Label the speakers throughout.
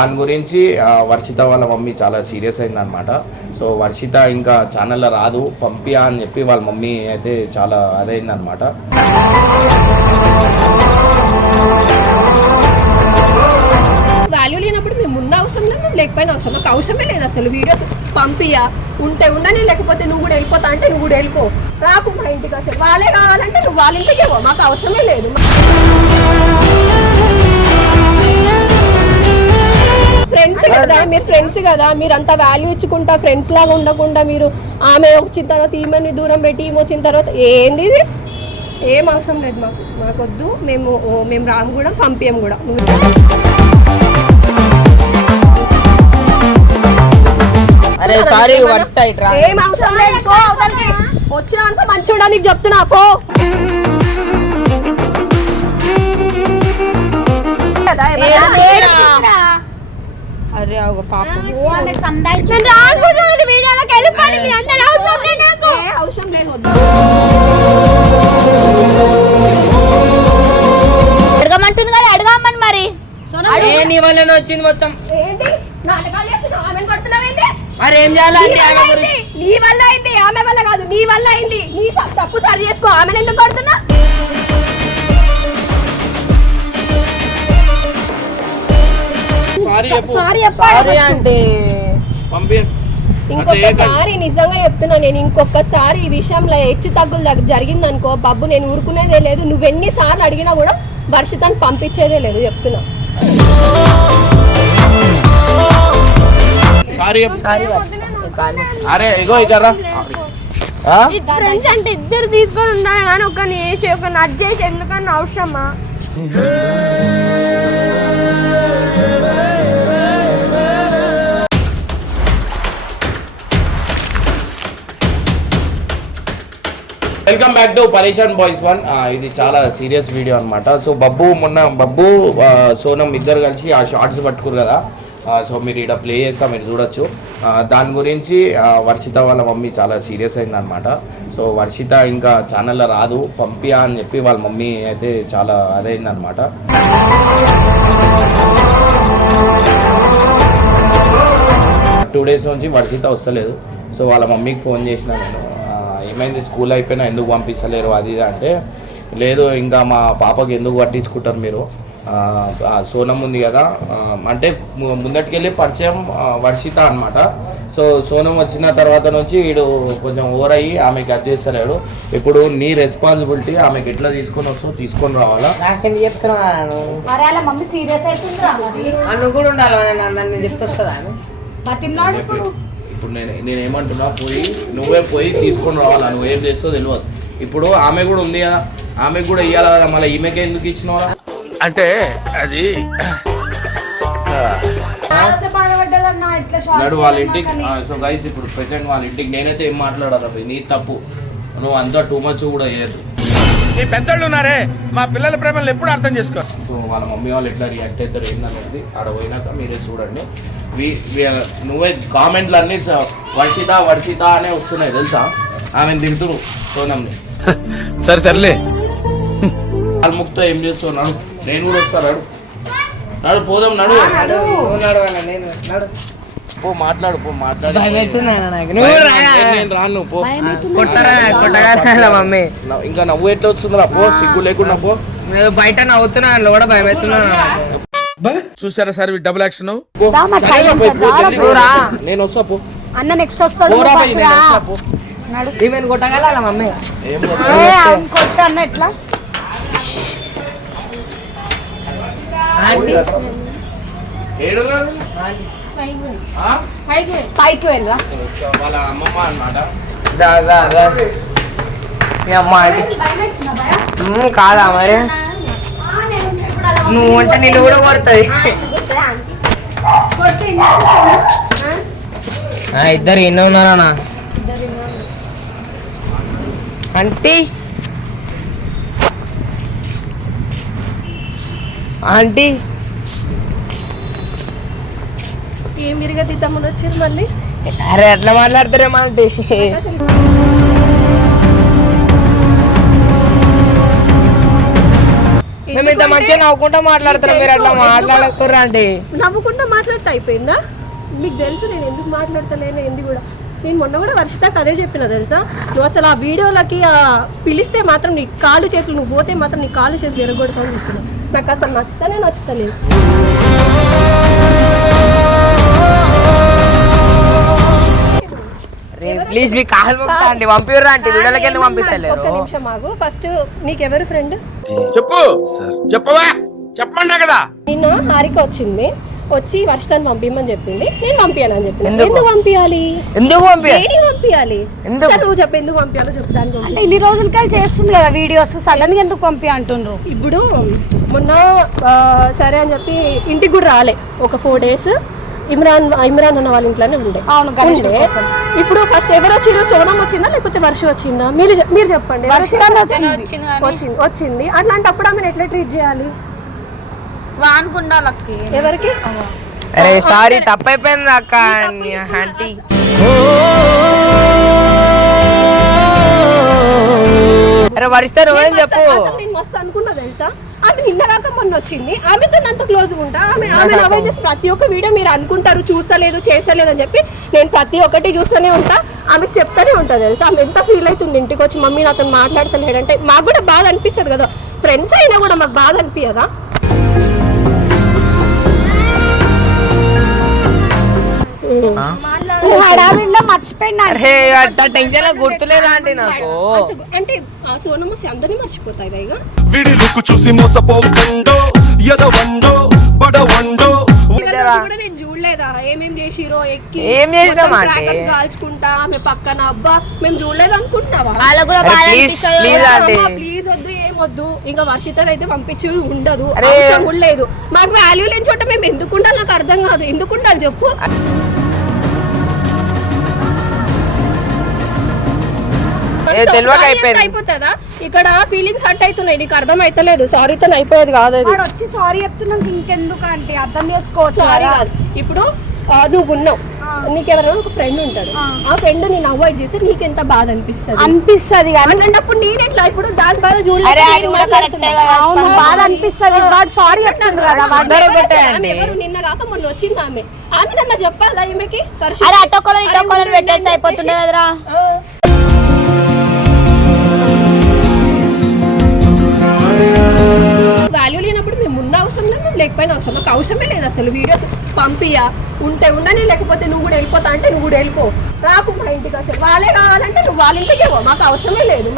Speaker 1: దాని గురించి వర్షిత వాళ్ళ మమ్మీ చాలా సీరియస్ అయిందనమాట సో వర్షిత ఇంకా ఛానల్లో రాదు పంపియా అని చెప్పి వాళ్ళ మమ్మీ అయితే చాలా అదైందనమాట
Speaker 2: వాల్యూ లేనప్పుడు మేము ఉన్న అవసరం లేదు మేము లేకపోయినా అవసరం. మాకు అవసరమే లేదు అసలు వీడియోస్ పంపియా ఉంటే ఉండని లేకపోతే నువ్వు కూడా వెళ్ళిపోతా అంటే నువ్వు కూడా వెళ్ళిపో. రాకు మా ఇంటికి అసలు. వాళ్ళే కావాలంటే నువ్వు వాళ్ళ ఇంటికి మాకు అవసరమే లేదు. ఫ్రెండ్స్ కదా మీరు ఫ్రెండ్స్ కదా మీరు అంత వాల్యూ ఇచ్చుకుంటా ఫ్రెండ్స్ లాగా ఉండకుండా మీరు ఆమె వచ్చిన తర్వాత ఈమెని దూరం పెట్టి ఈమె వచ్చిన తర్వాత ఏంది ఇది? ఏం అవసరం లేదు మాకు మాకొద్దు. మేము ఓ, మేము రాము కూడా పంపించం కూడా.
Speaker 3: అరే సారీ
Speaker 2: ఏం అవసరం లేదు పో అవతలికి. వచ్చినా అనుకో మంచి ఉండడానికి చెప్తున్నా పో. కదా?
Speaker 3: అరే ఒక పాప.
Speaker 2: నేను రానుకుంటున్నాను వీడియోలోకి వెళ్ళిపోండి, మీరు అందరూ అవసరం లేదు నాకు. ఏ అవసరం లేదు వద్దు.
Speaker 4: అడగమంటుంది కదా అడగమని మరి.
Speaker 3: నీ వల్లనే వచ్చింది మొత్తం. మరి ఏం చేయాలంటే
Speaker 2: నీ
Speaker 3: ఆమె
Speaker 2: వల్ల
Speaker 3: గురించి?
Speaker 2: అయింది, నీ వల్ల అయింది ఆమె వల్ల కాదు నీ వల్ల అయింది నీ తప్పు సరి చేసుకో ఆమెను ఎందుకు కొడుతున్నా
Speaker 1: సారీ
Speaker 2: సారీ
Speaker 3: అంటే
Speaker 2: ఇంకొకసారి నిజంగా చెప్తున్నా నేను. ఇంకొకసారి ఈ విషయంలో హెచ్చు తగ్గులు దగ్గ- జరిగిందనుకో బాబు నేను ఊరుకునేదే లేదు. నువ్వు ఎన్నిసార్లు అడిగినా కూడా వర్షితాన్ని పంపించేదే లేదు చెప్తున్నా.
Speaker 1: అరే ఇగో
Speaker 2: ఫ్రెండ్స్ అంటే ఇద్దరు తీసుకొని ఉన్నారు కానీ ఒకరిని వేసి ఒకరిని అడ్ చేసి ఎందుకన్నా అవసరమా?
Speaker 1: Welcome back to Pareshan Boys one ఇది చాలా సీరియస్ వీడియో అనమాట సో బబ్బు మొన్న బబ్బు సోనం ఇద్దరు కలిసి ఆ షార్ట్స్ పట్టుకురు కదా. సో మీరు ఇక్కడ ప్లే చేస్తా మీరు చూడొచ్చు. దాని గురించి వర్షిత వాళ్ళ మమ్మీ చాలా సీరియస్ అయిందనమాట సో వర్షిత ఇంకా ఛానల్లో రాదు పంపియా అని చెప్పి వాళ్ళ మమ్మీ అయితే చాలా అదైందనమాట టూ డేస్ నుంచి వర్షిత వస్తలేదు. సో వాళ్ళ మమ్మీకి ఫోన్ చేసిన నేను. ఏమైంది? స్కూల్ అయిపోయినా ఎందుకు పంపిస్తలేరు? అది ఇది అంటే లేదు ఇంకా మా పాపకి ఎందుకు పట్టించుకుంటారు మీరు? సోనం ఉంది కదా. అంటే ముందటికెళ్ళి పరిచయం వర్షిత అనమాట సో సోనం వచ్చిన తర్వాత నుంచి వీడు కొంచెం ఓవర్ అయ్యి ఆమెకి అది చేస్తలేడు. ఇప్పుడు నీ రెస్పాన్సిబిలిటీ ఆమెకి ఎట్లా తీసుకొని వస్తావు తీసుకొని రావాలా?
Speaker 3: చెప్తున్నాను
Speaker 4: మరి అలా మమ్మీ సీరియస్ అవుతుందిరా మరి.
Speaker 3: నువ్వు కూడా ఉండాలి
Speaker 4: బతిన్నాడు ఇప్పుడు
Speaker 1: నేను నేను ఏమంటున్నా పోయి నువ్వే పోయి తీసుకొని రావాలా? నువ్వు ఏం చేస్తావు తెలియదు ఇప్పుడు ఆమె కూడా ఉంది కదా. ఆమెకు కూడా ఇవ్వాలి కదా? మళ్ళీ ఈమెకే ఎందుకు ఇచ్చినావా
Speaker 5: అంటే అది
Speaker 1: నడు వాళ్ళ ఇంటికి సో గైస్ ఇప్పుడు ప్రెసెంట్ వాళ్ళ ఇంటికి నేనైతే ఏం మాట్లాడాలి నీ తప్పు. నువ్వు అంతా టూ మచ్ కూడా చేయదు
Speaker 5: ఈ పెద్దోళ్ళు ఉన్నారే మా పిల్లల ప్రేమలు ఎప్పుడు అర్థం చేసుకో?
Speaker 1: సో వాళ్ళ మమ్మీ వాళ్ళు ఎట్లా రియాక్ట్ అవుతారు ఏందనేది ఆడ పోయినాక మీరే చూడండి. నువ్వే కామెంట్లు అన్ని వర్షిత వర్షిత అనే వస్తున్నాయి తెలుసా? ఆమెను తిడుతురు సోనంని.
Speaker 5: సరే సర్లే.
Speaker 1: వాళ్ళ ముక్తో ఏం చేస్తున్నాడు నేను కూడా వస్తాను నడు. నడు పోదాం నడు.
Speaker 3: నువ్వు నడవనా నేను నడు.
Speaker 1: పో మాట్లాడు పో మాట్లాడు. నేను- రాను పో.
Speaker 3: కొట్టరా కొట్టగా మమ్మీ.
Speaker 1: నవ్వు- ఇంకా నవ్వు ఎట్లా వస్తుందిరా? పో సిగ్గు లేకుండా పో.
Speaker 3: నేను బయట నవ్వుతున్నా అందులో కూడా భయం
Speaker 5: చూసారా సార్ డబుల్ యాక్షన్.
Speaker 1: నేను వస్తా పో.
Speaker 4: అన్న నెక్స్ట్ వస్తాడు
Speaker 3: ఈమెను కొట్టగల మమ్మీ?
Speaker 1: ఏం
Speaker 4: ఏ, అవును, కొట్టు అన్న ఎట్లా? పైకి వెళ్ళరా
Speaker 1: వాళ్ళ అమ్మమ్మ
Speaker 3: మీ అమ్మ కాదా మరి? నువ్వు అంటే నిన్ను కూడా కొడుతుంది. ఇద్దరు ఎన్నో ఉన్నారా. ఆంటీ? ఆంటీ?
Speaker 2: ఏం తమ్ముడు వచ్చారు మళ్ళీ?
Speaker 3: అరే ఎట్లా మాట్లాడతారేమో ఆంటీ మేము ఇంత మంచిగా నవ్వుకుంటా మాట్లాడుతున్నాం మీరు అట్లా
Speaker 2: ఎందుకు-
Speaker 3: మాట్లాడకుర్రా అంటే
Speaker 2: నవ్వుకుంటా మాట్లాడితే అయిపోయిందా? మీకు తెలుసు నేను ఎందుకు మాట్లాడతలేను ఏంది కూడా? నేను మొన్న కూడా వర్షితకు అదే చెప్పిన తెలుసా? నువ్వు అసలు ఆ వీడియోలకి పిలిస్తే మాత్రం నీ కాలు చేతులు నువ్వు పోతే మాత్రం నీ కాలు చేతులు ఎరగొడతావు చెప్పిన. నాకు అసలు నచ్చుతానే నచ్చుతలేదు.
Speaker 3: ప్లీజ్ మీ కాలు మొక్తా అండి. పంపిర్రా అంటే వీడియోలకి ఎందుకు
Speaker 2: ఒక్క
Speaker 3: పంపిస్తలేరు
Speaker 2: నిమిషం ఆగు. ఫస్ట్ నీకెవరు ఫ్రెండ్
Speaker 5: చెప్పు. చెప్పవా? చెప్పమన్నా కదా?
Speaker 2: నిన్న హారిక వచ్చింది. వచ్చి వర్షాన్ని పంపించమని చెప్పింది. నేను పంపించాను అని చెప్పిన.
Speaker 3: ఎందుకు?
Speaker 2: పంపించాలి
Speaker 3: ఎందుకు పంపి
Speaker 2: దేనికి పంపించాలి
Speaker 3: ఎందుకు?
Speaker 2: నువ్వు చెప్పు ఎందుకు పంపించాలో పంపి.
Speaker 4: అంటే ఇన్ని రోజులకి చేస్తుంది కదా వీడియోస్. సడన్గా ఎందుకు పంపి అంటుండ్రు?
Speaker 2: ఇప్పుడు మొన్న సరే అని చెప్పి ఇంటికి కూడా రాలే. ఒక ఫోర్ డేస్ ఇమ్రాన్ ఇమ్రాన్ అన్న వాళ్ళ ఇంట్లోనే ఉండే.
Speaker 4: అవును,
Speaker 2: ఉండే. ఇప్పుడు ఫస్ట్ ఎవరు వచ్చిండ్రు సోనం వచ్చిందా? లేకపోతే వర్ష వచ్చిందా? మీరు మీరు చెప్పండి. వచ్చింది?
Speaker 4: వచ్చింది.
Speaker 2: అట్లాంటప్పుడు ఆమెను ఎట్లా ట్రీట్ చేయాలి?
Speaker 4: వానుకుండాలకి
Speaker 2: ఎవరికి?
Speaker 3: అరే సారీ తప్పైపోయింది అక్క ఆంటీ. అరే వరిస్తే నువ్వేం
Speaker 2: నేను
Speaker 3: చెప్పు?
Speaker 2: మస్తు- అసలు నేను మస్తు అనుకున్నా తెలుసా? ఆమె నిన్న కాక మొన్న వచ్చింది. ఆమెతో అంత క్లోజ్ ఉంటా. ఆమె ఆమె అవాయిడ్ చేసి ప్రతి ఒక్క వీడియో మీరు అనుకుంటారు. చూస్తలేదు చేస్తలేదు అని చెప్పి నేను ప్రతి ఒక్కటి చూస్తూనే ఉంటా. ఆమెకు చెప్తానే ఉంటా తెలుసా? ఆమె ఎంత ఫీల్ అవుతుంది ఇంటికి వచ్చి మమ్మీ నాతో మాట్లాడతలేడంటే మాకు కూడా బాధ అనిపిస్తుంది కదా. ఫ్రెండ్స్ అయినా కూడా మాకు బాధ అనిపించదా
Speaker 4: హడావిడిలో మర్చిపోయినా
Speaker 3: అరే అట్లా టెన్షన్ గుర్తులేదా అంటే నాకు?
Speaker 2: అంటే ఆ సోనమూసి అందరినీ మర్చిపోతాయి
Speaker 6: విడి చూసి ఎదవండో బడవండో.
Speaker 2: కూడా నేను చూడలేదా? ఏమేం చేసిరో ఎక్కి
Speaker 3: ఏం చేసినాం
Speaker 2: కాల్చుకుంటా ఆమె పక్కన అబ్బా మేము చూడలేదు అనుకుంటున్నావా?
Speaker 4: కూడా బాధ
Speaker 3: ప్లీజ్
Speaker 4: అనిపిస్తది
Speaker 3: ప్లీజ్ అంటే
Speaker 2: ప్లీజ్ వద్దు ఏం వద్దు ఇంకా వర్షితలు అయితే పంపించి ఉండదు. అవసరం లేదు. మాకు వాల్యూ లేని చోట మేము ఎందుకు ఉండాలి? నాకు అర్థం కాదు. ఎందుకు ఉండాలి? చెప్పు.
Speaker 3: తెలియక అయిపోయింది.
Speaker 2: అయిపోతుందా? ఇక్కడ ఫీలింగ్స్ హర్ట్ అవుతున్నాయి నీకు అర్థం అయితలేదు సారీతో అయిపోయేది కాదు
Speaker 4: వచ్చి సారీ చెప్తున్నాక ఇంకెందుకు అంటే అర్థం చేసుకోవచ్చు
Speaker 2: సారీ
Speaker 4: కదా.
Speaker 2: ఇప్పుడు నువ్వు ఉన్నావు. నీకెవరైనా ఒక ఫ్రెండ్ ఉంటాడు. ఆ. ఫ్రెండ్ నేను అవాయిడ్ చేస్తే నీకెంత బాధ అనిపిస్తుంది?
Speaker 4: అనిపిస్తది కానీ
Speaker 2: అన్నప్పుడు నేను ఎట్లా? ఇప్పుడు దాని బాధ
Speaker 4: అవును. బాధ అనిపిస్తది. వాడు సారీ చెప్తుంది కదా.
Speaker 2: ఎవరు నిన్న కాక మొన్న వచ్చింది ఆమె. ఆమె నన్న చెప్పాలా ఈమెకి?
Speaker 4: అరే ఇటొక్కలని
Speaker 2: ఉండండి
Speaker 4: పెట్టేసి అయిపోతుండే. కదరా.
Speaker 2: వాల్యూ లేనప్పుడు మేము ఉన్న అవసరం లేదు మేము లేకపోయినా అవసరం నాకు అవసరమే లేదు అసలు వీడియోస్ పంపియా ఉంటే ఉండని లేకపోతే నువ్వు కూడా వెళ్ళిపోతా అంటే నువ్వు కూడా వెళ్ళిపో. రాకు మా ఇంటికి అసలు. వాళ్ళే కావాలంటే నువ్వు వాళ్ళ ఇంటికి మాకు అవసరమే లేదు.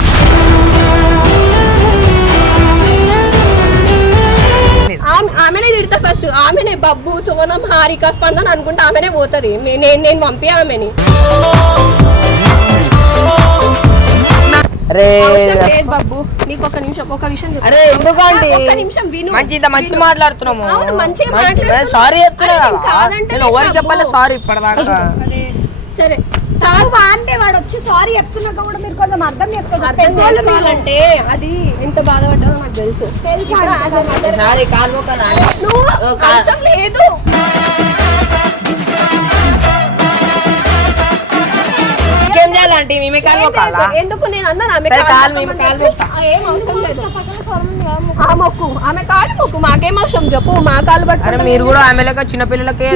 Speaker 2: ఆమె ఆమెనే తిడతా ఫస్ట్ ఆమెనే బబ్బు సోనం హారిక స్పందన అనుకుంటే ఆమెనే పోతుంది. నేను నేను పంపి ఆమెని.
Speaker 3: అరే.
Speaker 2: లేదు బబ్బు నీకు ఒక నిమిషం ఒక విషయం చెప్తా.
Speaker 3: అరే ఎందుకండి?
Speaker 2: ఒక్క నిమిషం విను.
Speaker 3: మంచి ఇంత మంచి
Speaker 2: విను.
Speaker 3: మాట్లాడుతున్నాము.
Speaker 2: అవును, మంచిగా.
Speaker 3: సారీ చెప్తున్నా.
Speaker 2: అరే, నేను
Speaker 3: కదా
Speaker 2: కాదంటే
Speaker 3: నేను ఎవరికి
Speaker 2: లేదు
Speaker 3: చెప్పాలి. సారీ ఇప్పటిదాకా.
Speaker 2: సరే.
Speaker 4: కాదు అంటే వాడు వచ్చి సారీ చెప్తున్నాక కూడా మీరు కొంచెం అర్థం చేసుకోవచ్చు
Speaker 2: అర్థం
Speaker 4: పెద్దోళ్ళు మీరు.
Speaker 2: చేసుకోవాలంటే అది ఎంత బాధపడ్డాదో నాకు తెలుసు.
Speaker 4: తెలుసు
Speaker 2: ఇప్పుడు as a mother-
Speaker 3: సారీ కాలు మొక్కనా?
Speaker 2: నువ్వు
Speaker 3: ఓ, కా-
Speaker 2: అవసరం లేదు.
Speaker 3: ఇంకేం చేయాలంటే మేమే కాలు మొక్కాలా?
Speaker 2: ఎందుకు- నేను అన్నాను? ఆమె కాలు
Speaker 3: మేము కాలు
Speaker 2: ఆ, ఏం అవసరం లేదు. ఆ మొక్కు. ఆమె కాలు మొక్కు. మాకేం అవసరం చెప్పు. మా కాలు పట్టుకుంటే
Speaker 3: మీరు కూడా ఆమె లెక్క చిన్న పిల్లలకే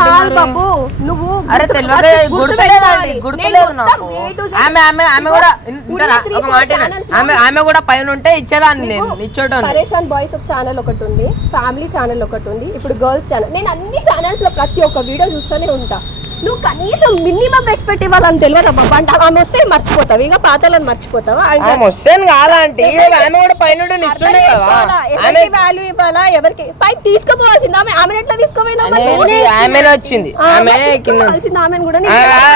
Speaker 2: కాదు. బాబు. నువ్వు
Speaker 3: అరే గుర్తులేదండి. గుర్తులేదు నాకు. ఆమె ఆమె ఆమె కూడా ఒక మాట ఆమె ఆమె కూడా పైన ఉంటే ఇచ్చేదాన్ని నేను ఇచ్చేటోని
Speaker 2: పరేషాన్ బాయ్స్ ఒక ఛానల్ ఒకటి ఉంది. ఫ్యామిలీ ఛానల్ ఒకటి ఉంది. ఇప్పుడు గర్ల్స్ ఛానల్ నేను అన్ని ఛానల్స్లో ప్రతి ఒక్క వీడియో చూస్తూనే ఉంటా. నువ్వు కనీసం మినిమం ఎక్స్పెక్ట్ ఇవ్వాలని తెలియదు బాబా? అంటే ఆమె వస్తే మర్చిపోతావు. ఇక పాతలను మర్చిపోతావా?
Speaker 3: ఆమె వస్తాను కాదా అంటే? ఆమె కూడా పైన? ఆమె
Speaker 2: ఎవరికి వాల్యూ ఇవ్వాలా? ఎవరికి? పై తీసుకోపోవాల్సింది ఆమె. ఆమెను ఎట్లా తీసుకోపోయినా
Speaker 3: అనేది ఆమెనే వచ్చింది. ఆమె కింద
Speaker 2: ఆమెను కూడా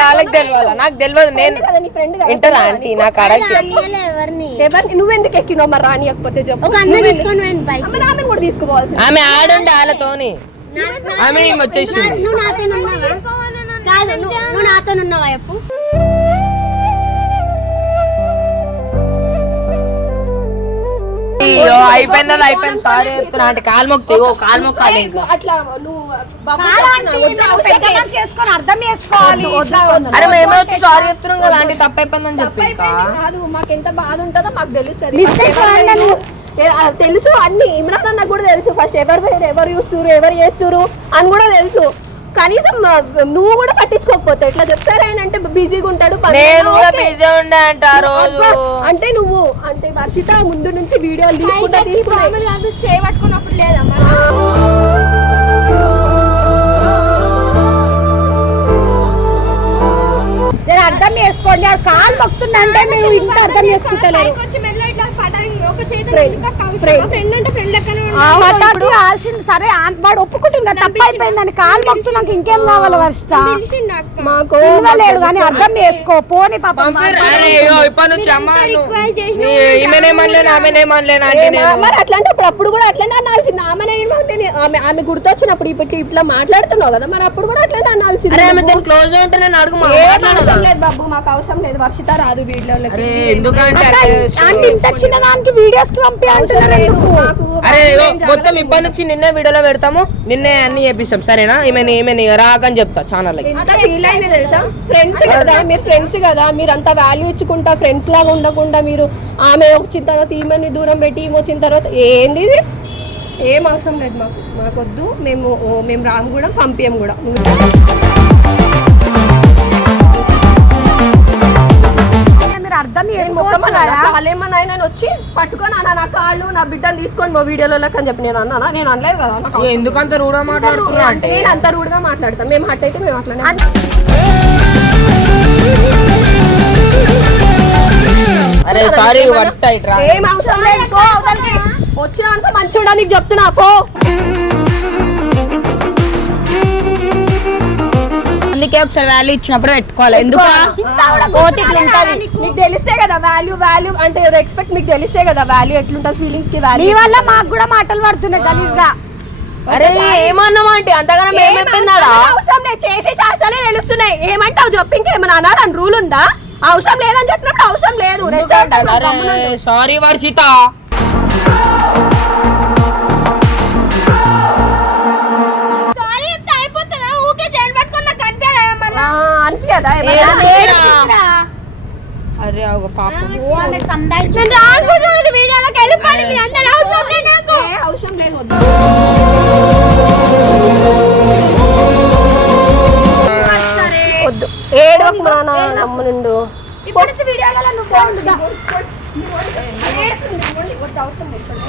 Speaker 3: వాళ్ళకి తెలియదు. నాకు తెలియదు. నేను
Speaker 2: కదా నీ ఫ్రెండ్
Speaker 3: వింటారా ఆంటీ నాకు అడగ
Speaker 2: ఎవరిని? నువ్వెందుకు ఎక్కినావు మరి రానియకపోతే చెప్పు. ఆమె కూడా తీసుకోవాల్సింది
Speaker 3: ఆమె ఆడుండే వాళ్ళతోని. ఆమె వచ్చేసింది?
Speaker 4: నువ్వు కాదు నువ్వు నాతో ఉన్నావా
Speaker 3: అయ్యో అయిపోయింది అది అయిపోయింది. సారీ చెప్తున్నా. అంటే కాలు మొక్కి కాలు మొక్కాలి ఇంకా.
Speaker 2: అట్లా నువ్వు
Speaker 4: చేసుకొని అర్థం చేసుకోవాలి. ఇట్లా వద్దు.
Speaker 3: అరే మేమే వచ్చి సారీ చెప్తున్నాం కదా అంటే చెప్పి
Speaker 2: కాదు. మాకు ఎంత బాధ ఉంటుందో మాకు ఆ తెలుసు అన్ని. ఇమ్రాన్ అన్న కూడా తెలుసు. ఫస్ట్ ఎవరు వేరు ఎవరు చూస్తురు ఎవరు చేస్తురు అని కూడా తెలుసు. కనీసం నువ్వు కూడా పట్టించుకోకపోతే ఇట్లా చెప్తారా ఆయన అంటే బిజీగా ఉంటాడు
Speaker 3: అంట
Speaker 2: నువ్వు అంటే వర్షిత ముందు నుంచి వీడియోలు తీసుకుంటా
Speaker 4: చేయబట్టుకున్నప్పుడు లేదమ్మా అర్థం చేసుకోండి కాలు అంటే మీరు ఇంత అర్థం చేసుకుంటలేరు. ఆ మతాకి కావాల్సింది సరే వాడు ఒప్పుకుంటుంది కదా తప్పు అయిపోయిందని కాలు మొక్కుతున్నాక ఇంకేం కావాలి వరుస
Speaker 2: మాకు
Speaker 4: లేడు కానీ అర్థం చేసుకో. పోని పాపం
Speaker 2: మరి అట్లాంటి అప్పుడు అప్పుడు కూడా అట్లనే అనాల్సింది. ఆమె ఆమె ఆమె గుర్తొచ్చినప్పుడు ఇప్పుడు ఇట్లా మాట్లాడుతున్నావు కదా మరి అప్పుడు కూడా అట్లనే అనాల్సింది.
Speaker 3: క్లోజ్ ఉంటే నేను అడుగు
Speaker 2: లేదు బాబు మాకు అవసరం లేదు. వర్షిత రాదు
Speaker 4: అంటే ఇంత చిన్న దానికి వీడియోస్కి పంపి అంటున్నారు ఎందుకు?
Speaker 3: అరే. మొత్తం ఇప్పటి నుంచి నిన్నే వీడియోలో పెడతాము నిన్నే అన్ని చేపిస్తాం సరేనా? ఈమె ఈమె రాకని చెప్తా ఛానల్
Speaker 2: తెలుసా? ఫ్రెండ్స్ కదా మీరు ఫ్రెండ్స్ కదా మీరు అంత వాల్యూ ఇచ్చుకుంటా ఫ్రెండ్స్ లాగా ఉండకుండా మీరు ఆమె వచ్చిన తర్వాత ఈమెని దూరం పెట్టి ఈమె వచ్చిన తర్వాత ఏంది ఇది? ఏం అవసరం లేదు మాకు మాకొద్దు. మేము మేము రాము కూడా పంపించం కూడా.
Speaker 4: అర్థం చేసుకోవచ్చు
Speaker 2: ఆయన వచ్చి పట్టుకొని అన్న నా కాళ్ళు నా బిడ్డను తీసుకొని మా వీడియోలోకి అని చెప్పి నేను అన్నానా? నేను అనలేదు కదా
Speaker 3: ఎందుకంత రూఢ మాట్లాడుతున్నా అంటే?
Speaker 2: నేను అంత రూడ్గా మాట్లాడతాను మేము హట్ అయితే మేము అట్లనే
Speaker 3: అరే సారీ ఇట్రా
Speaker 2: ఏం అవసరం లేదు పో అవతలకి. వచ్చినాక మంచి చూడడానికి చెప్తున్నా పో.
Speaker 4: అందుకే ఒకసారి వాల్యూ ఇచ్చినప్పుడు పెట్టుకోవాలి. ఎందుకు? కోతి ఇట్లా ఉంటది
Speaker 2: మీకు తెలిస్తే కదా వాల్యూ వాల్యూ అంటే రెస్పెక్ట్ మీకు తెలిస్తే కదా వాల్యూ ఎట్లుంటుంది
Speaker 4: ఫీలింగ్స్కి
Speaker 2: వాల్యూ
Speaker 4: వల్ల మాకు కూడా మాటలు పడుతున్నాయి గలీజ్గా
Speaker 3: అరే ఏమన్నామా అంటే అంతగానం ఏం చెప్పిందాడా
Speaker 2: అవసరం లేదు. చేసే శాస్త్రాలే తెలుస్తున్నాయి. ఏమంటావు చెప్పి? ఇంకేమైనా అనాలని రూల్ ఉందా? అవసరం లేదని చెప్పినప్పుడు అవసరం లేదు.
Speaker 3: సారీ వర్షిత.
Speaker 2: అనిపించదా?
Speaker 4: అరే ఒక పాపం.
Speaker 2: అవసరం లేదు వద్దు. వద్దు. ఏడవకు మా నాన్న నమ్మునుండు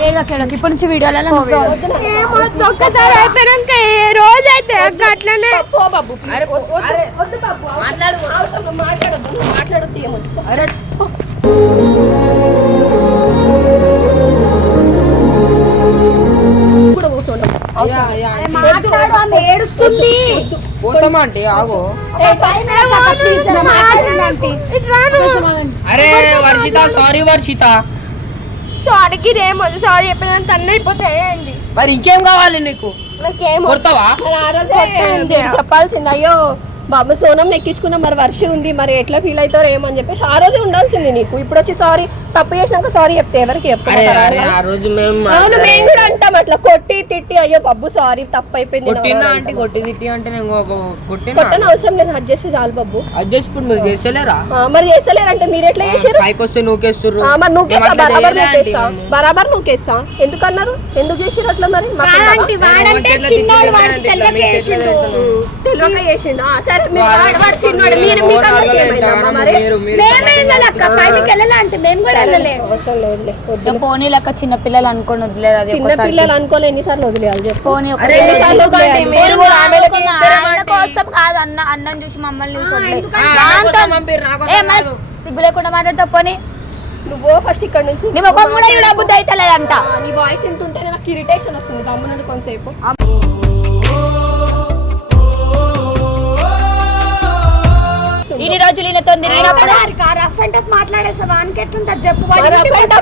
Speaker 4: ఏడోకి ఇప్పటి నుంచి వీడియోలలో
Speaker 2: ఒక్కసారి అయిపోయినాక రోజు అయితే అట్లనే పో బాబు. వద్దు బాబు.
Speaker 3: మాట్లాడు.
Speaker 2: అవసరం లేదు, మాట్లాడొద్దు. నువ్వు మాట్లాడొద్దు ఏమొద్దు.
Speaker 4: ఏడుస్తుంది.
Speaker 3: పోతామా అంటే ఆగో. అరే వర్షిత సారీ వర్షిత.
Speaker 2: సారీకి రేమొద్దు సారీ చెప్పిన తన్ను అయిపోతే ఏంది?
Speaker 3: మరి ఇంకేం కావాలి నీకు?
Speaker 2: నాకేమో చెప్పాల్సింది. అయ్యో బాబు సోనం ఎక్కించుకున్న మరి వర్షం ఉంది మరి ఎట్లా ఫీల్ అవుతారో ఏమని చెప్పేసి ఆ రోజే ఉండాల్సింది నీకు. ఇప్పుడు వచ్చి సారీ తప్పు చేసినాక సారీ చెప్తే ఎవరికి
Speaker 3: రోజు మేము
Speaker 2: అవును మేము కూడా అంటాం అట్లా కొట్టి తిట్టి అయ్యో బబ్బు సారీ తప్పు అయిపోయింది
Speaker 3: కొట్టినా అంటే. కొట్టి తిట్టి అంటే నేను కొట్టినా?
Speaker 2: అవసరం లేదు హట్ చేస్తే చాలు బబ్బు
Speaker 3: అడ్జస్ట్ ఇప్పుడు మీరు చేస్తలేరా?
Speaker 2: ఆ, మరి మీరు ఎట్లా చేసారు
Speaker 3: పైకి వస్తే నూకేస్తుర్రు.
Speaker 2: ఆ, మరి
Speaker 3: అట్లా
Speaker 2: బరాబర్
Speaker 3: మేము.
Speaker 2: బరాబర్ నువ్వుకేస్తా ఎందుకు అన్నారు ఎందుకు చేసారు అట్లా మరి?
Speaker 3: అంటే
Speaker 2: తెలియక చేసిండు. ఆ, సరే చిన్నోడు మీరు
Speaker 4: మేమే పైకి కూడా
Speaker 2: అవసరం
Speaker 7: పోనీ లెక్క చిన్న పిల్లలు అనుకొని వదిలేరు అది
Speaker 2: చిన్న పిల్లలు అనుకోలే ఎన్నిసార్లు వదిలేయాలి చెప్పు.
Speaker 7: పోనీ? కోసం కాదు అన్న అన్నం చూసి మమ్మల్ని. సిగ్గు లేకుండా మాట్లాడతా పోనీ.
Speaker 2: నువ్వు ఫస్ట్ ఇక్కడ నుంచి.
Speaker 7: నీ ముఖం కూడా చూడ బుద్ధి అయితే లేదంట
Speaker 2: ఆ, నీ వాయిస్ వింటుంటే నాకు ఇరిటేషన్ వస్తుంది. గమ్మునుడు కొంతసేపు.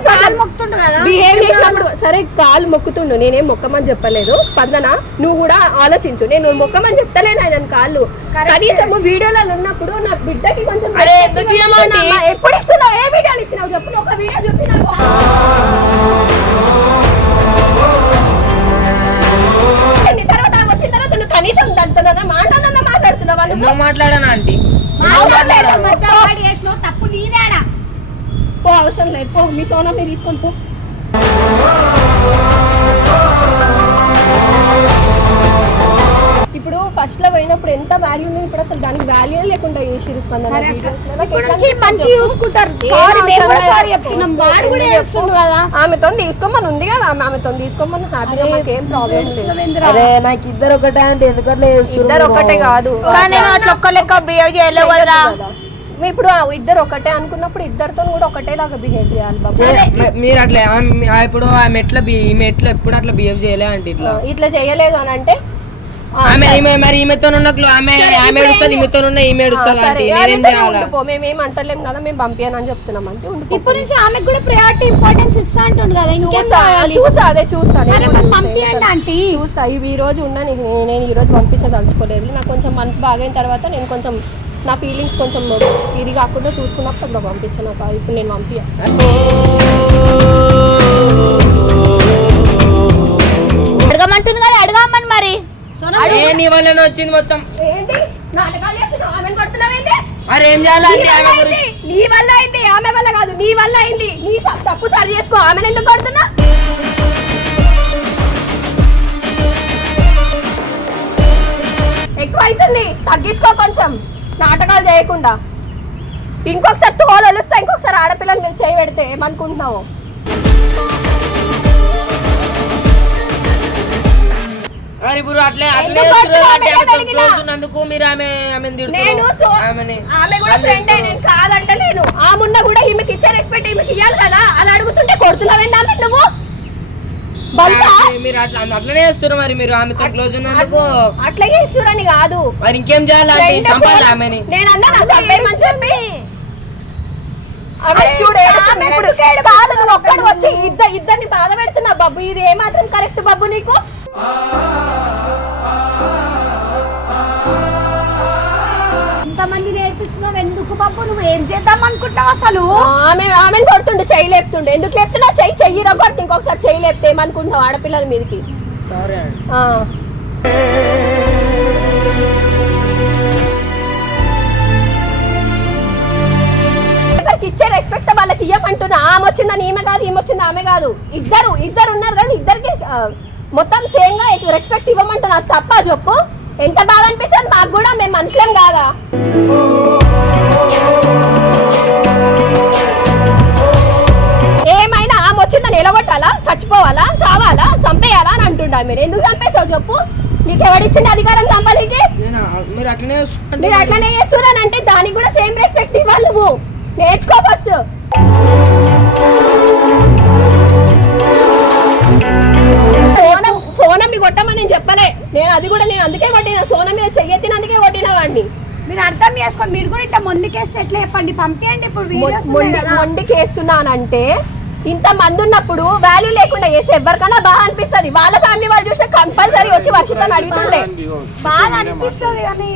Speaker 4: కాలు మొక్కుతుండు కదా.
Speaker 2: బిహేవ్ చేసినప్పుడు సరే కాలు మొక్కుతుండు నేనేం మొక్కమని చెప్పలేదు. స్పందన నువ్వు కూడా ఆలోచించు. నేను మొక్కమని చెప్తలేను ఆయన కాళ్ళు. కనీసం వీడియోలలో ఉన్నప్పుడు నా బిడ్డకి కొంచెం? ఎప్పుడు ఇస్తున్నావు? ఏ వీడియోలు ఇచ్చినావు? చెప్పు ఒక వీడియో చూపి నాకు ఎన్ని తర్వాత వచ్చిన తర్వాత నువ్వు కనీసం దాంతో మాట్లాడుతున్నావా
Speaker 3: ఎన్నో మాట్లాడానా ఆంటీ?
Speaker 4: తప్పు నీదేడా?
Speaker 2: పో అవసరం లేదు. పో మీ సోనా మీరు తీసుకొని పో. పోయినప్పుడు ఎంత వాల్యూ ఉంది ఇప్పుడు అసలు దానికి వాల్యూ లేకుండా చేసిరు స్పందన
Speaker 4: మంచి? చూసుకుంటారు. కదా.
Speaker 2: ఆమెతో తీసుకోమని ఉంది కదా. ఆమె ఆమెతో తీసుకోమని హ్యాపీగా మాకు ఏం ప్రాబ్లం లేదు
Speaker 3: అరే నాకు ఇద్దరు ఒకటే అంటే ఎందుకట్లా
Speaker 2: ఇద్దరు ఒకటే కాదు.
Speaker 7: అట్లా ఒక్క లెక్క బిహేవ్ చేయలేవు కదరా
Speaker 2: మీ ఇప్పుడు ఇద్దరు ఒకటే అనుకున్నప్పుడు ఇద్దరితో కూడా ఒకటే లాగా బిహేవ్ చేయాలి బాబు.
Speaker 3: మీరు అట్లా ఇప్పుడు ఆమె ఎట్లా ఎట్లా ఎప్పుడు అట్లా బిహేవ్ చేయలే అంటే ఇట్లా
Speaker 2: ఇట్లా చేయలేదు అని అంటే
Speaker 3: ఆమె ఈమె మరి ఈమెతో ఆమె ఆమె ఏడుస్తుంది ఉన్న ఈమె
Speaker 2: ఆ,
Speaker 3: ఏడుస్తుంది
Speaker 2: సరే
Speaker 3: అంటే నేనేం
Speaker 2: ఆమెతోనే
Speaker 3: చేయాలా?
Speaker 2: ఉండిపో మేమేం అంటలేం కదా మేము చెప్తున్నాం
Speaker 4: ఇప్పుడు నుంచి ఆమెకు కూడా ప్రయారిటీ ఇంపార్టెన్స్ ఇస్తా కదా?
Speaker 2: చూసా అదే
Speaker 4: పంపియండి ఆంటీ.
Speaker 2: ఇవి ఈ రోజు ఉండని నేను ఈ రోజు పంపించదలుచుకోలేదు. నాకు కొంచెం మనసు బాగైన తర్వాత నేను కొంచెం నా ఫీలింగ్స్ కొంచెం ఇది కాకుండా చూసుకున్నప్పుడు అప్పుడు పంపిస్తాను. నాకు ఇప్పుడు నేను పంపించ
Speaker 7: అడగమంటుంది కదా అడగమని
Speaker 3: నీ వల్లనే వచ్చింది మొత్తం.
Speaker 2: ఏంటి? నాటకాలు చేస్తున్నావు. ఆమెను కొడుతున్నావేంటి
Speaker 3: మరి ఏం చేయాలి
Speaker 2: నీ
Speaker 3: అంటే
Speaker 2: వల్ల
Speaker 3: ఆమె
Speaker 2: అయింది,
Speaker 3: గురించి?
Speaker 2: నీ వల్ల అయింది. ఆమె వల్ల కాదు నీ వల్ల అయింది. నీ తప్పు సరి చేసుకో. ఆమెను ఎందుకు కొడుతున్నా ఎక్కువ అవుతుంది తగ్గించుకో కొంచెం. నాటకాలు చేయకుండా. ఇంకొకసారి తోలు వలుస్తా ఇంకొకసారి ఆడపిల్లలు చేయి పెడితే ఏమనుకుంటున్నావు?
Speaker 3: మరి ఇప్పుడు అట్లే అట్లే
Speaker 2: ఆమె
Speaker 3: ఉన్నందుకు మీరు ఆమె ఆమెను
Speaker 2: నేను ఆమె కూడా ఫ్రెండ్. నేను కాదంటే నేను. ఆమున్నా కూడా ఈమెకి ఇచ్చే రెస్పెక్ట్ ఈమెకి ఇవ్వాలి కదా. అలా అడుగుతుంటే కొడుతున్నావేంటి ఆమె నువ్వు?
Speaker 3: ఆమె- మీరు అట్లా అట్లనే చేస్తున్నారు మరి మీరు ఆమెతో క్లోజ్ ఉన్నందుకు
Speaker 2: అట్లాగే ఇస్తురని కాదు.
Speaker 3: మరి ఇంకేం చేయాలి సంపాలి ఆమెని.
Speaker 2: నేను అన్నా చెప్పి ఆమె ఇద్దరిని బాధ పెడుతున్నా బాబు ఇది ఏమాత్రం కరెక్ట్ బాబు నీకు?
Speaker 4: ఇంతమంది నేర్పిస్తున్నావు ఎందుకు బాబు? నువ్వు ఏం చేద్దాం అసలు?
Speaker 2: ఆమె ఆమెను కొడుతుండే చెయ్యి లేపుతుండే. ఎందుకు లేపుతున్నా చెయ్యి చెయ్యి రగొడుతు ఇంకొకసారి చెయ్యి లేపితే ఏమనుకుంటున్నావు ఆడపిల్లల మీదకి?
Speaker 3: సరే.
Speaker 2: ఇచ్చే రెస్పెక్ట్ వాళ్ళకి ఇవ్వమంటున్నా ఆమె వచ్చిందని ఈమె కాదు ఈమె వచ్చింది ఆమె కాదు. ఇద్దరు ఇద్దరు ఉన్నారు కదా ఇద్దరికి మొత్తం సేమ్గా రెస్పెక్ట్ ఇవ్వమంటున్నా అది తప్ప చెప్పు. ఎంత బాగా అనిపిస్తుంది మాకు కూడా మేము మనుషులం కాదా? ఏమైనా ఆమె వచ్చిందని ఎలగొట్టాలా చచ్చిపోవాలా? చావాలా చంపేయాలా అని అంటుండా మీరు. ఎందుకు చంపేసావు చెప్పు. నీకు ఎవడిచ్చిన అధికారం చంపనీకి
Speaker 3: నేను? మీరు అట్లనే
Speaker 2: మీరు అట్లనే చేస్తున్నానంటే దానికి కూడా సేమ్ రెస్పెక్ట్ ఇవ్వాలి నువ్వు. నేర్చుకో ఫస్ట్ నేను అది కూడా నేను అందుకే కొట్టిన. సోనం మీద చెయ్యెత్తినందుకే కొట్టిన వాడిని.
Speaker 4: మీరు అర్థం చేసుకొని మీరు కూడా ఇట్లా ముందుకేస్తే ఎట్లా చెప్పండి? పంపించండి ఇప్పుడు వీడియోస్ ఉన్నాయి కదా.
Speaker 2: ఇంత మంది ఉన్నప్పుడు వాల్యూ లేకుండా చేసి ఎవరికైనా బాగా అనిపిస్తుంది. వాళ్ళ ఫ్యామిలీ వాళ్ళు చూస్తే కంపల్సరీ వచ్చి వర్షితాన్ని అడుగుతుండే.
Speaker 4: బాగా అనిపిస్తుంది కానీ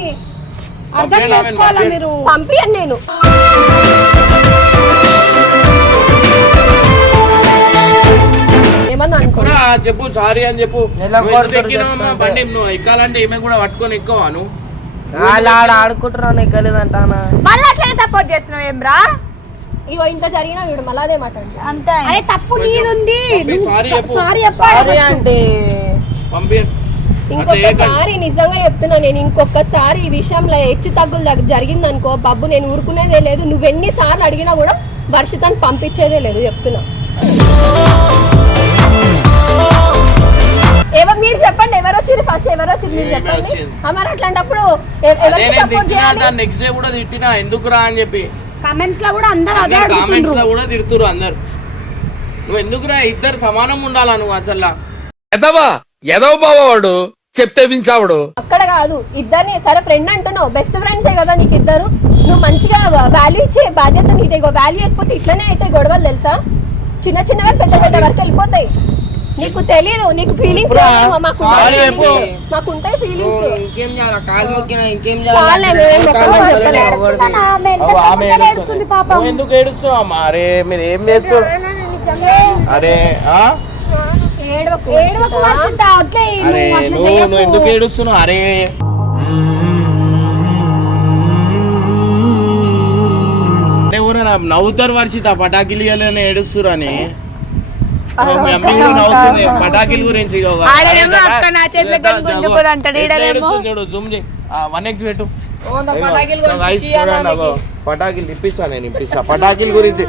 Speaker 4: అర్థం చేసుకోవాలా మీరు?
Speaker 2: పంపియండి నేను. అనుకో
Speaker 1: చెప్పు సారీ అని చెప్పు. బండి నువ్వు ఎక్కాలంటే ఈమె కూడా పట్టుకొని ఎక్కువ నువ్వు?
Speaker 3: వాళ్ళు ఆడ ఆడుకుంటున్నాను ఎక్కలేదంటానా?
Speaker 7: మళ్ళీ అట్లనే సపోర్ట్ చేస్తున్నావు ఏం రా?
Speaker 2: ఇగో ఇంత జరిగినా చూడు మళ్ళీ అదే మాట అంట.
Speaker 7: అంతే.
Speaker 4: అరే తప్పు నీది ఉంది
Speaker 1: పంపి, sorry చెప్పు.
Speaker 4: సారీ
Speaker 3: అంటే
Speaker 2: ఇంకొకసారి నిజంగా చెప్తున్నా నేను. ఇంకొకసారి ఈ విషయంలో హెచ్చు తగ్గులు దగ్గ- జరిగిందనుకో బాబు నేను ఊరుకునేదే లేదు. నువ్వు ఎన్నిసార్లు అడిగినా కూడా వర్షితాన్ని పంపించేదే లేదు చెప్తున్నా. ఎవరు మీరు చెప్పండి ఎవరు వచ్చారు ఫస్ట్ ఎవరు వచ్చారు మీరు చెప్పండి.
Speaker 1: వచ్చింది.
Speaker 2: ఆ, మరి అట్లాంటప్పుడు ఎవరికి సపోర్ట్ చేయాలి?
Speaker 1: నెక్స్ట్ డే కూడా తిట్టినా ఎందుకురా అని చెప్పి.
Speaker 4: కమెంట్స్లో కూడా అందరు అదే
Speaker 1: కామెంట్స్లో కూడా తిడుతురు అందరు. నువ్వు ఎందుకురా ఇద్దరు సమానం ఉండాలా నువ్వు అసలు?
Speaker 5: ఎదవా? ఎదవ బావాడు చెప్తే వించావుడు.
Speaker 2: అక్కడ కాదు ఇద్దరిని సరే ఫ్రెండ్ అంటున్నావు బెస్ట్ ఫ్రెండ్సే కదా నీకు ఇద్దరు. నువ్వు మంచిగా వాల్యూ ఇచ్చే బాధ్యత నీదే వాల్యూ ఇవ్వకపోతే ఇట్లనే అయితే గొడవలు తెలుసా? చిన్న చిన్నవే పెద్ద పెద్ద వరకు వెళ్ళిపోతాయి. నీకు తెలియదు నీకు ఫీలింగ్స్ మాకు ఉంటాయి ఫీలింగ్స్
Speaker 3: ఇంకేం చేయాలి? కాలు మొక్కినా ఇంకేం
Speaker 4: పాపం.
Speaker 1: ఎందుకు ఏడుస్తావు అమ్మా? అరే మీరు ఏం చేస్తారు అరే అరే
Speaker 4: నువ్వు
Speaker 1: ఎందుకు. ఏడుస్తున్నావు? అరే. ఎవరైనా నవ్వుతారు వర్షిత పటాకిలు ఇవ్వాలని ఏడుస్తురు అని మీ అమ్మ కూడా నవ్వుతుంది పటాకిల గురించి వన్ ఎక్స్ పెట్టు.
Speaker 3: పటాకిలు
Speaker 1: ఇప్పిస్తా నేను ఇప్పిస్తా. పటాకిల గురించి.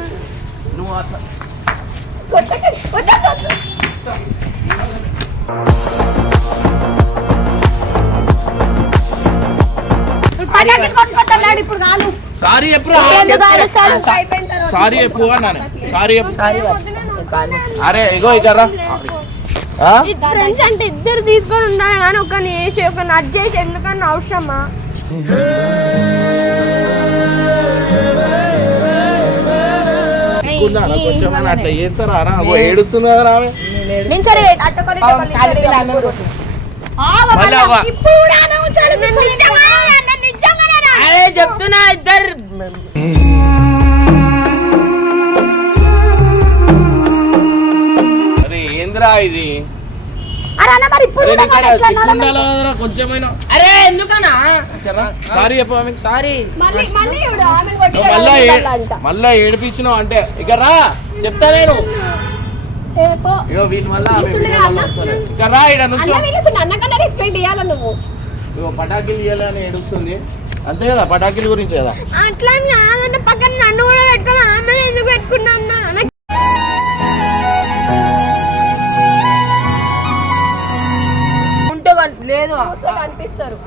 Speaker 4: ఇప్పుడు
Speaker 1: సారీ చెప్పు
Speaker 2: తర్వాత
Speaker 1: సారీ చెప్పు అన్నాను. సారీ చెప్పు. అరే ఇగో ఇక్కడ?
Speaker 2: ఫ్రెండ్స్ అంటే ఇద్దరు తీసుకొని ఉండాలి కానీ ఒకరిని వేసి ఒకరిని అడ్ చేసి ఎందుకన్నా అవసరమా?
Speaker 1: ఉందా? కొంచెం ఏమైనా అట్లా చేస్తారా? రా? అగో ఏడుస్తుంది కదా ఆమె
Speaker 2: నించరి
Speaker 1: ఏంద్రా ఇది?
Speaker 4: అరే అన్న మరి ఇప్పుడు
Speaker 1: అరే
Speaker 4: కూడా
Speaker 1: నీకాడ
Speaker 4: మరి ఎట్లా
Speaker 1: సిగ్గు
Speaker 4: అన్నాడు?
Speaker 1: ఉండాలా కదరా కొంచెమైనా.
Speaker 3: అరే ఎందుకన్నా?
Speaker 1: సారీ చెప్పు ఆమె.
Speaker 3: సారీ.
Speaker 2: మళ్ళీ మళ్ళీ ఇప్పుడు ఆమెను కొట్టి
Speaker 1: నువ్వు మళ్ళా ఏ-
Speaker 2: అంట
Speaker 1: మళ్ళా ఏడిపించినావు అంటే ఇక రా చెప్తా నేను.
Speaker 2: ఏ పో.
Speaker 1: ఇగో వీటి వల్ల ఆమె
Speaker 2: ఇస్తుండే
Speaker 1: వీడియో వల్ల
Speaker 2: అన్న.
Speaker 1: వస్తలేదు. ఇక రా ఇక్కడ
Speaker 2: అన్న
Speaker 1: నుంచో.
Speaker 2: వీళ్ళు అన్నకన్నా రెస్పెక్ట్ ఇవ్వాలి నువ్వు?
Speaker 1: ఇగో పటాకులు ఏడుస్తుంది. అంతే కదా పటాకుల గురించి కదా.
Speaker 2: అట్లా కాదన్న పక్కన నన్ను కూడా పెట్టుకుని ఆమె ఎందుకు పెట్టుకున్నా అన్న?
Speaker 3: లేదు.
Speaker 2: కనిపిస్తారు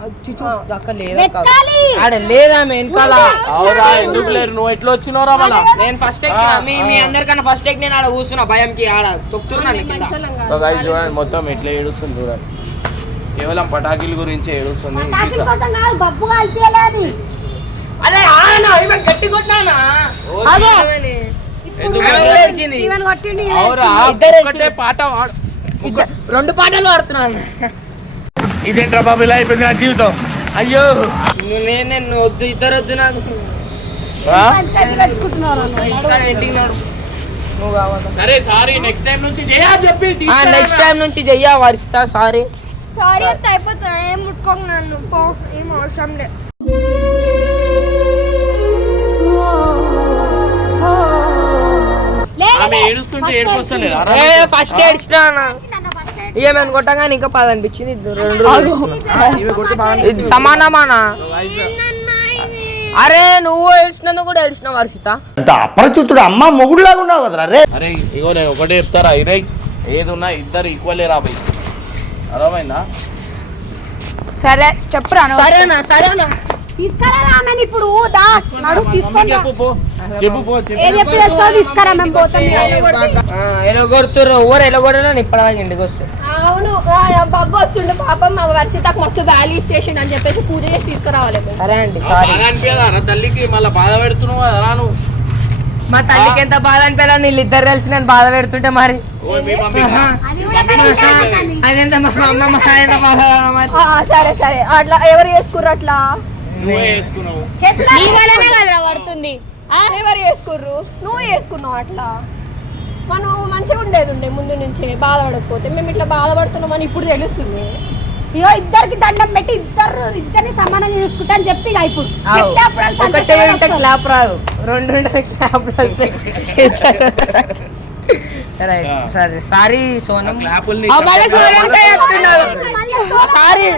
Speaker 3: లేదు
Speaker 4: వెతకాలి.
Speaker 3: ఆడ లేదా వెనకాల.
Speaker 1: అవురా ఎందుకు లేరు? నువ్వు ఎట్లా వచ్చినావురా మళ్ళా?
Speaker 3: నేను ఫస్ట్ ఎక్కిన. మీ మీ అందరికన్నా ఫస్ట్ ఎక్కి నేను ఆడ కూర్చున్నా భయంకి ఆడ
Speaker 1: guys చూడండి మొత్తం ఎట్లా ఏడుస్తుంది చూడండి కేవలం పటాకుల గురించి ఏడుస్తుంది.
Speaker 3: అదే ఆనా ఇవే గట్టి కొట్టానా
Speaker 1: అవురా ఒక్కటే పాట
Speaker 3: రెండు పాటలు పాడుతున్నాను.
Speaker 5: ఇదేంట్రా బాబు ఇలా అయిపోయింది నా జీవితం? అయ్యో!
Speaker 3: నువ్వు నేను నేను వద్దు ఇద్దరు వద్దు నాకు.
Speaker 1: సరే సారీ నెక్స్ట్ టైం నుంచి చేయ చెప్పి
Speaker 3: నెక్స్ట్ టైం నుంచి చెయ్యా వరిస్తా సారీ.
Speaker 2: సారీ చెప్తే అయిపోతుంది ఏం ముట్టుకోక నన్ను పో ఏం అవసరం లే.
Speaker 4: లే,
Speaker 1: ఆమె
Speaker 4: లే,
Speaker 1: ఏడుస్తుంటే
Speaker 4: first
Speaker 1: ఏడుకొస్తలేదా
Speaker 3: ఏ ఫస్ట్ ఏడ్చినా? ఏమని కొట్టగానే ఇంకా పది అనిపించింది. రెండు సమానమానా అరే నువ్వు ఏడ్చినందుకు కూడా ఏడ్చినావు వర్షిత
Speaker 5: అపరిచితుడు అమ్మ మొగుడులాగా ఉన్నావు కదరా రే.
Speaker 1: అరే ఇగో నేను ఒకటే చెప్తారా ఇరై ఏది ఉన్నా ఇద్దరు ఈక్వల్లే రాబోయ్ అర్థమైందా?
Speaker 7: సరే చెప్పురా.
Speaker 3: సరేనా సరేనా.
Speaker 4: తీసుకురా ఆమెను ఇప్పుడు దా నడు తీసుకొని.
Speaker 1: చెప్పు పో. చెప్పు పో చెప్పు.
Speaker 4: ఏం చెప్పి తెస్తావు తీసుకురా మేము పోతాం
Speaker 3: ఎలా కొడుతుర్రు ఎవరు ఎలా కొట్టినా ఇప్పటిదాకా ఇంటికి వస్తే.
Speaker 2: అవును బబ్బు వస్తుండే. పాపం మా వర్షితకు మస్తు వాల్యూ ఇచ్చేసిండు అని చెప్పేసి పూజ చేసి తీసుకురావాలి మేము.
Speaker 3: సరే. అండి
Speaker 1: అనిపించదా తల్లికి మళ్ళీ బాధ పెడుతున్నావు కదా నువ్వు
Speaker 3: మా తల్లికి ఎంత బాధ అనిపించాలి ఇద్దరు కలిసి నేను బాధ పెడుతుంటే మరి.
Speaker 2: సరే సరే. అట్లా ఎవరు చేసుకుర్రు అట్లా?
Speaker 1: నువ్వే వేసుకున్నావు.
Speaker 4: చేతులు
Speaker 2: నీ వల్లనే కదరా పడుతుంది. ఆ, ఎవరు చేసుకుర్రు నువ్వు చేసుకున్నావు అట్లా. మనం మంచిగా ఉండేది ఉండే ముందు నుంచే బాధపడకపోతే. మేము ఇట్లా బాధపడుతున్నామని ఇప్పుడు తెలుస్తుంది.
Speaker 4: ఇగో ఇద్దరికి దండం పెట్టి ఇద్దరు ఇద్దరిని సమానంగా చేసుకుంటా అని చెప్పి ఇక ఇప్పుడు. చెప్తే అప్పుడు వాళ్ళు
Speaker 3: ఒకటే
Speaker 4: సంతోషంగా
Speaker 3: ఉంటే
Speaker 4: వస్తారు.
Speaker 3: క్లాప్ రాదు. రెండు ఉంటే క్లాప్ రాదు. సరే. సరే
Speaker 4: Sonam
Speaker 3: sorry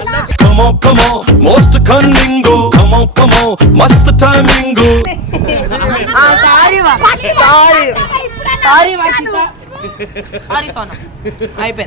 Speaker 6: Come on, come on, most cunning Come on, come on, must timing
Speaker 3: sorry sorry sorry sorry Sonam అయిపోయింది